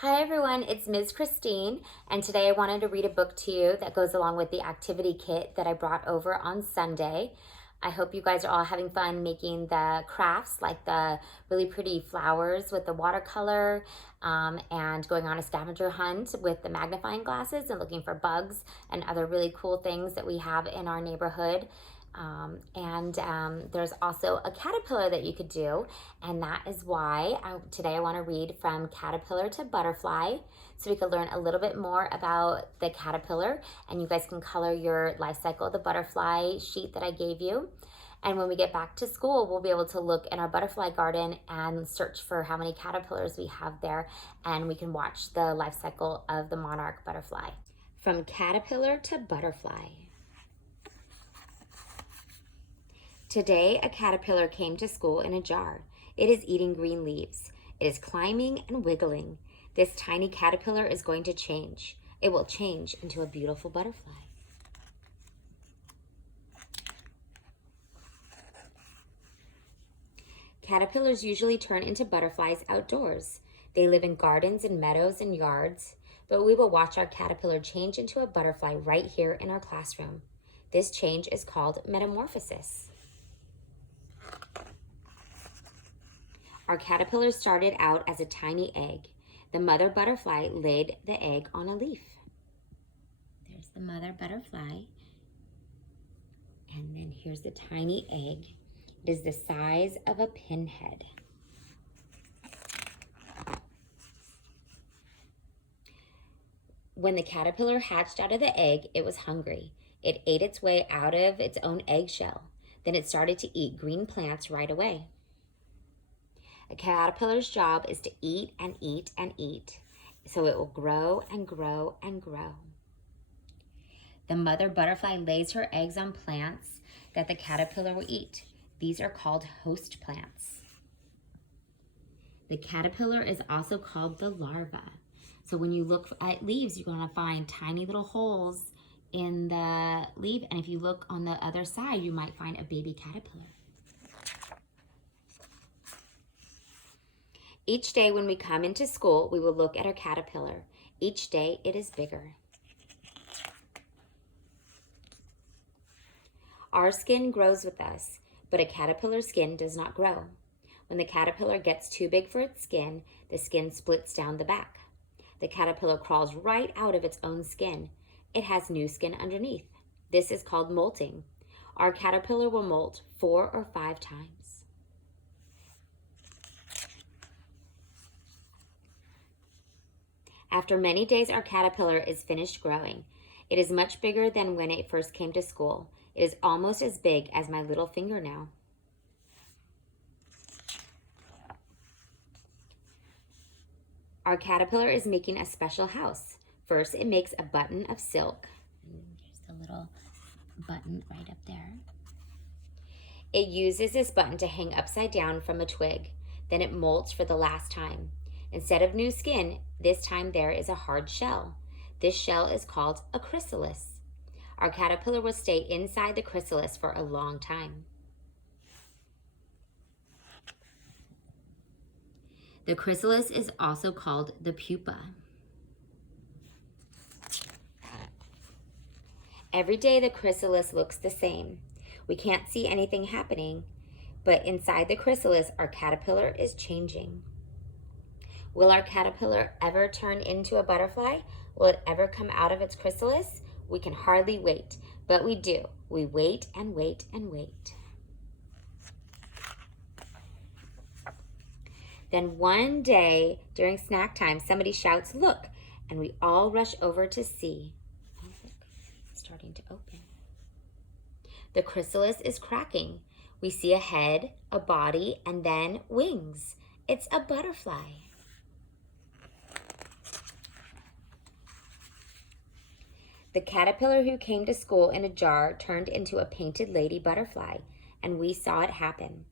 Hi everyone, it's Ms. Christine, and today I wanted to read a book to you that goes along with the activity kit that I brought over on Sunday. I hope you guys are all having fun making the crafts, like the really pretty flowers with the watercolor, and going on a scavenger hunt with the magnifying glasses and looking for bugs and other really cool things that we have in our neighborhood. There's also a caterpillar that you could do, and that is why today I want to read From Caterpillar to Butterfly, so we could learn a little bit more about the caterpillar, and you guys can color your life cycle, the butterfly sheet that I gave you. And when we get back to school, we'll be able to look in our butterfly garden and search for how many caterpillars we have there, and we can watch the life cycle of the monarch butterfly. From Caterpillar to Butterfly. Today, a caterpillar came to school in a jar. It is eating green leaves. It is climbing and wiggling. This tiny caterpillar is going to change. It will change into a beautiful butterfly. Caterpillars usually turn into butterflies outdoors. They live in gardens and meadows and yards, but we will watch our caterpillar change into a butterfly right here in our classroom. This change is called metamorphosis. Our caterpillar started out as a tiny egg. The mother butterfly laid the egg on a leaf. There's the mother butterfly. And then here's the tiny egg. It is the size of a pinhead. When the caterpillar hatched out of the egg, it was hungry. It ate its way out of its own eggshell. Then it started to eat green plants right away. A caterpillar's job is to eat and eat and eat, so it will grow and grow and grow. The mother butterfly lays her eggs on plants that the caterpillar will eat. These are called host plants. The caterpillar is also called the larva. So when you look at leaves, you're going to find tiny little holes in the leaf, and if you look on the other side, you might find a baby caterpillar. Each day when we come into school, we will look at our caterpillar. Each day it is bigger. Our skin grows with us, but a caterpillar's skin does not grow. When the caterpillar gets too big for its skin, the skin splits down the back. The caterpillar crawls right out of its own skin. It has new skin underneath. This is called molting. Our caterpillar will molt 4 or 5 times. After many days, our caterpillar is finished growing. It is much bigger than when it first came to school. It is almost as big as my little finger now. Our caterpillar is making a special house. First, it makes a button of silk. Here's the little button right up there. It uses this button to hang upside down from a twig. Then it molts for the last time. Instead of new skin, this time there is a hard shell. This shell is called a chrysalis. Our caterpillar will stay inside the chrysalis for a long time. The chrysalis is also called the pupa. Every day the chrysalis looks the same. We can't see anything happening, but inside the chrysalis, our caterpillar is changing. Will our caterpillar ever turn into a butterfly? Will it ever come out of its chrysalis? We can hardly wait, but we do. We wait and wait and wait. Then one day during snack time, somebody shouts, "Look!" and we all rush over to see. Oh, look, it's starting to open. The chrysalis is cracking. We see a head, a body, and then wings. It's a butterfly. The caterpillar who came to school in a jar turned into a painted lady butterfly, and we saw it happen.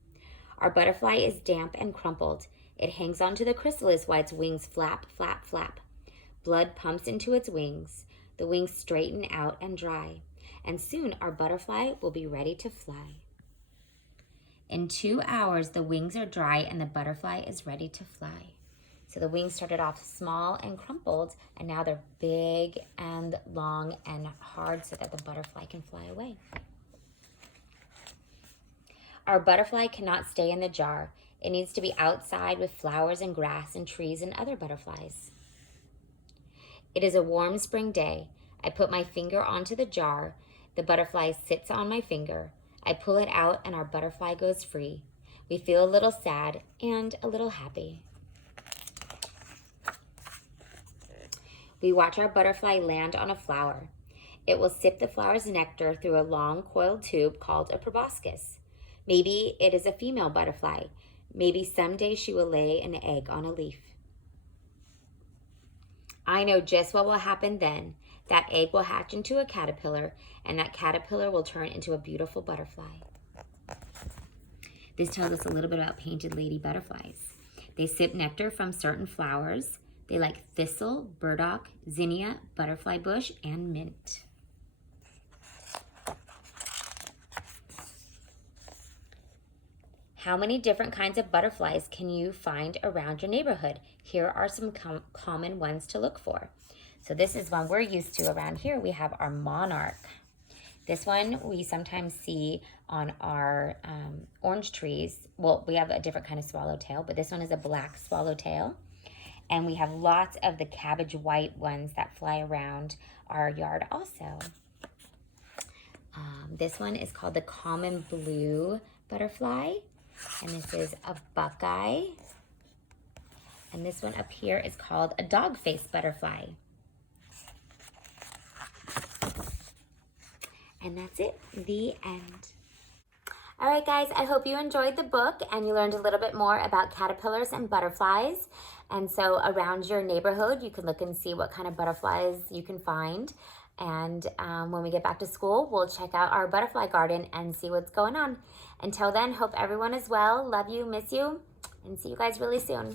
Our butterfly is damp and crumpled. It hangs onto the chrysalis while its wings flap, flap, flap. Blood pumps into its wings. The wings straighten out and dry, and soon our butterfly will be ready to fly. In 2 hours, the wings are dry and the butterfly is ready to fly. So the wings started off small and crumpled, and now they're big and long and hard so that the butterfly can fly away. Our butterfly cannot stay in the jar. It needs to be outside with flowers and grass and trees and other butterflies. It is a warm spring day. I put my finger onto the jar. The butterfly sits on my finger. I pull it out and our butterfly goes free. We feel a little sad and a little happy. We watch our butterfly land on a flower. It will sip the flower's nectar through a long coiled tube called a proboscis. Maybe it is a female butterfly. Maybe someday she will lay an egg on a leaf. I know just what will happen then. That egg will hatch into a caterpillar, and that caterpillar will turn into a beautiful butterfly. This tells us a little bit about painted lady butterflies. They sip nectar from certain flowers. They like thistle, burdock, zinnia, butterfly bush, and mint. How many different kinds of butterflies can you find around your neighborhood? Here are some common ones to look for. So this is one we're used to around here. We have our monarch. This one we sometimes see on our orange trees. Well, we have a different kind of swallowtail, but this one is a black swallowtail. And we have lots of the cabbage white ones that fly around our yard also. This one is called the common blue butterfly. And this is a buckeye. And this one up here is called a dog-faced butterfly. And that's it, the end. All right, guys, I hope you enjoyed the book and you learned a little bit more about caterpillars and butterflies. And so around your neighborhood, you can look and see what kind of butterflies you can find. And when we get back to school, we'll check out our butterfly garden and see what's going on. Until then, hope everyone is well. Love you, miss you, and see you guys really soon.